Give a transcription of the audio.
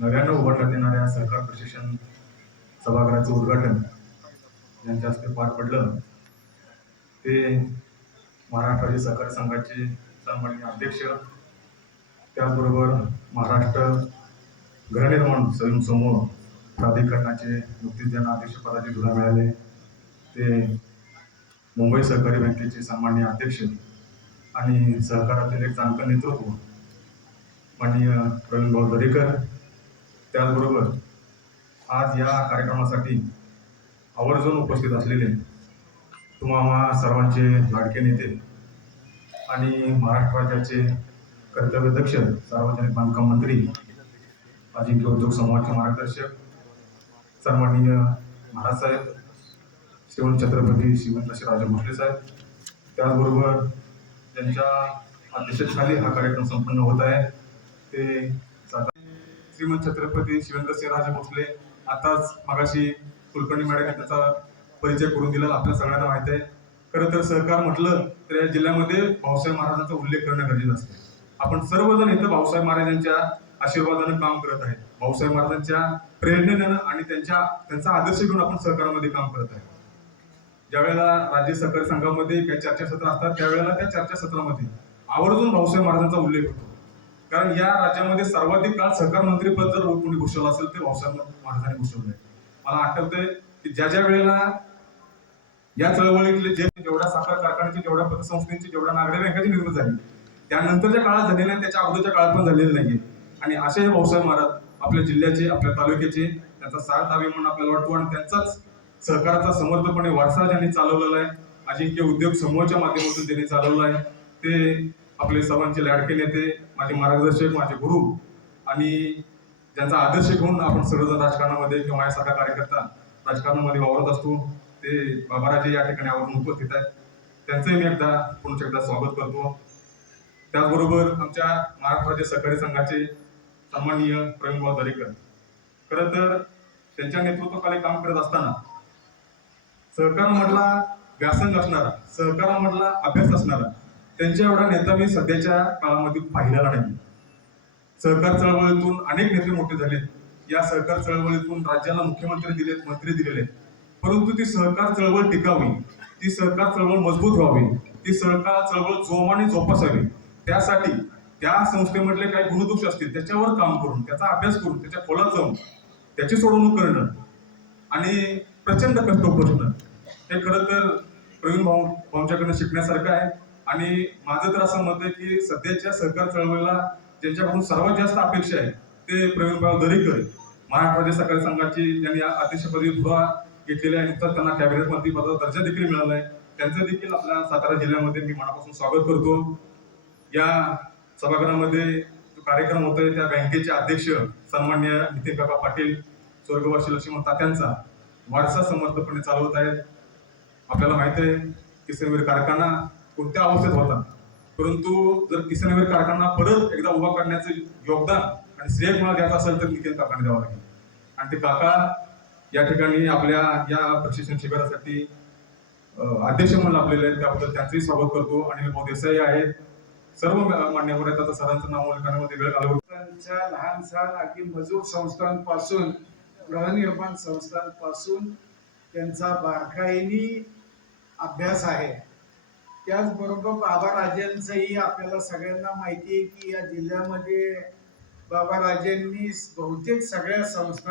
नव्यानं उभारण्यात येणाऱ्या सहकार प्रशिक्षण सभागृहाचं उद्घाटन ज्यांच्या हस्ते पार पडलं ते महाराष्ट्र राज्य सहकारी संघाचे सन्माननीय अध्यक्ष, त्याचबरोबर महाराष्ट्र गृहनिर्माण स्वयंसमूह प्राधिकरणाचे नुकतीच ज्यांना अध्यक्षपदाची धुरा मिळाले ते मुंबई सहकारी बँकेचे सन्माननीय अध्यक्ष आणि सहकारातील एक जाणतं नेतृत्व माननीय प्रवीण भाऊ दरेकर, त्याचबरोबर आज या कार्यक्रमासाठी आवर्जून उपस्थित असलेले तुम्हा सर्वांचे लाडके नेते आणि महाराष्ट्र राज्याचे कर्तव्यदक्ष सार्वजनिक बांधकाम मंत्री, अजिंक्य उद्योग समूहाचे मार्गदर्शक सन्माननीय महाराज साहेब, श्रीमंत छत्रपती शिवराजे भोसले साहेब, त्याचबरोबर ज्यांच्या अध्यक्षतेखाली हा कार्यक्रम संपन्न होत आहे ते श्रीमंत छत्रपती शिवराजे भोसले. आताच मगाशी कुलकर्णी मॅडम त्याचा परिचय करून दिला, आपल्या सगळ्यांना माहिती आहे. खरं तर सहकार म्हटलं तर या जिल्ह्यामध्ये भाऊसाहेब महाराजांचा उल्लेख करणं गरजेचं असतं. आपण सर्वजण इथं भाऊसाहेब महाराजांच्या आशीर्वादानं काम करत आहे, भाऊसाहेब महाराजांच्या प्रेरणेनं आणि त्यांचा आदर्श घेऊन आपण सहकारामध्ये काम करत आहे. ज्यावेळेला राज्य सहकारी संघामध्ये काही चर्चासत्र असतात त्यावेळेला त्या चर्चासत्रामध्ये आवर्जून भाऊसाहेब महाराजांचा उल्लेख होतो. कारण या राज्यामध्ये सर्वाधिक काळ सहकार मंत्रीपद जर कोणी भूषवलं असेल ते भाऊसाहेब महाराजांनी भूषवलंय. मला आठवतंय की ज्या वेळेला या चळवळीतले जेवढ्या साखर कारखान्याची, जेवढ्या पतसंस्थेची, जेवढ्या नागरी बँकाची निर्मिती झाली त्यानंतरच्या काळात झालेल्या नाही, त्याच्या अगोदरच्या काळात पण झालेलं नाहीये. आणि असे हे भाऊसाहेब महाराज आपल्या जिल्ह्याचे, आपल्या तालुक्याचे, त्यांचा सार्थ अभिमान आपल्याला वाटतो आणि त्यांचाच सहकाराचा समर्थपणे वारसा ज्यांनी चालवलेला आहे, अजिंक्य उद्योग समूहाच्या माध्यमातून त्यांनी चालवला आहे, ते आपले सर्वांचे लाडके नेते, माझे मार्गदर्शक, माझे गुरु आणि ज्यांचा आदर्श घेऊन आपण सर्वजण राजकारणामध्ये किंवा यासारखा कार्यकर्ता राजकारणामध्ये वावरत असतो ते बाबाराजे या ठिकाणी आवरून उपस्थित आहेत. त्यांचंही मी पुन्हा एकदा स्वागत करतो. त्याचबरोबर आमच्या महाराष्ट्र राज्य सहकारी संघाचे सन्माननीय प्रवीण भाऊ दरेकर, खरं तर त्यांच्या नेतृत्वाखाली काम करत असताना सहकारामधला व्यासंग असणारा, सहकारामधला अभ्यास असणारा त्यांच्या एवढा नेता मी सध्याच्या काळामध्ये पाहिलेला नाही. सहकार चळवळीतून अनेक नेते मोठे झालेत, या सहकार चळवळीतून राज्याला मुख्यमंत्री दिलेत, मंत्री दिलेले, परंतु ती सहकार चळवळ टिकावी, ती सहकार चळवळ मजबूत व्हावी, ती सहकार चळवळ जोमाने जोपासावी, त्यासाठी त्या संस्थेमधले काही गुणदोष असतील त्याच्यावर काम करून, त्याचा अभ्यास करून, त्याच्या खोलात जाऊन त्याची सोडवणूक करणं आणि प्रचंड कष्ट उपसणं हे खरं तर प्रवीण भाऊंच्याकडनं शिकण्यासारखं आहे. आणि माझं तर असं मत आहे की सध्याच्या सहकार चळवळीला ज्यांच्याकडून सर्वात जास्त अपेक्षा आहे ते प्रवीण भाऊ दरेकर, महाराष्ट्र राज्य सहकारी संघाची ज्यांनी अध्यक्षपदी धुरा घेतलेला आहे, नुकताच त्यांना कॅबिनेट मंत्री पदाचा दर्जा देखील मिळाला आहे, त्यांचं देखील आपल्या सातारा जिल्ह्यामध्ये मी मनापासून स्वागत करतो. या सभागृहामध्ये जो कार्यक्रम होतोय त्या बँकेचे अध्यक्ष सन्माननीय नितीन काका पाटील, स्वर्गवासी लक्ष्मण तात्यांचा वारसा समर्थपणे चालवत आहेत. आपल्याला माहित आहे किसनवीर कारखाना कोणत्या अवस्थेत होता, परंतु जर किसनवीर कारखाना परत एकदा उभा करण्याचं योगदान आणि श्रेय कोणाला द्यायचं असेल तर नितीन काकांनी द्यावं लागेल. आणि ते काका या ठिकाणी आपल्या या प्रशिक्षण शिबिरासाठी अध्यक्ष म्हणून आपलेले आहेत, त्याबद्दल त्यांचंही स्वागत करतो. अनिल भाऊ देसाई आहेत, सर्व मान्यवर आहेत. आता सरांचं नाव लिहिण्यामध्ये वेळ घालवतो. लहान सहान अगदी मजूर संस्थांपासून, गृहनिर्माण संस्थांपासून त्यांचा बारकाईने अभ्यास आहे. त्याचबरोबर बाबाराजेंचंही आपल्याला सगळ्यांना माहिती आहे की या जिल्ह्यामध्ये बाबाराजेंनी बहुतेक सगळ्या संस्था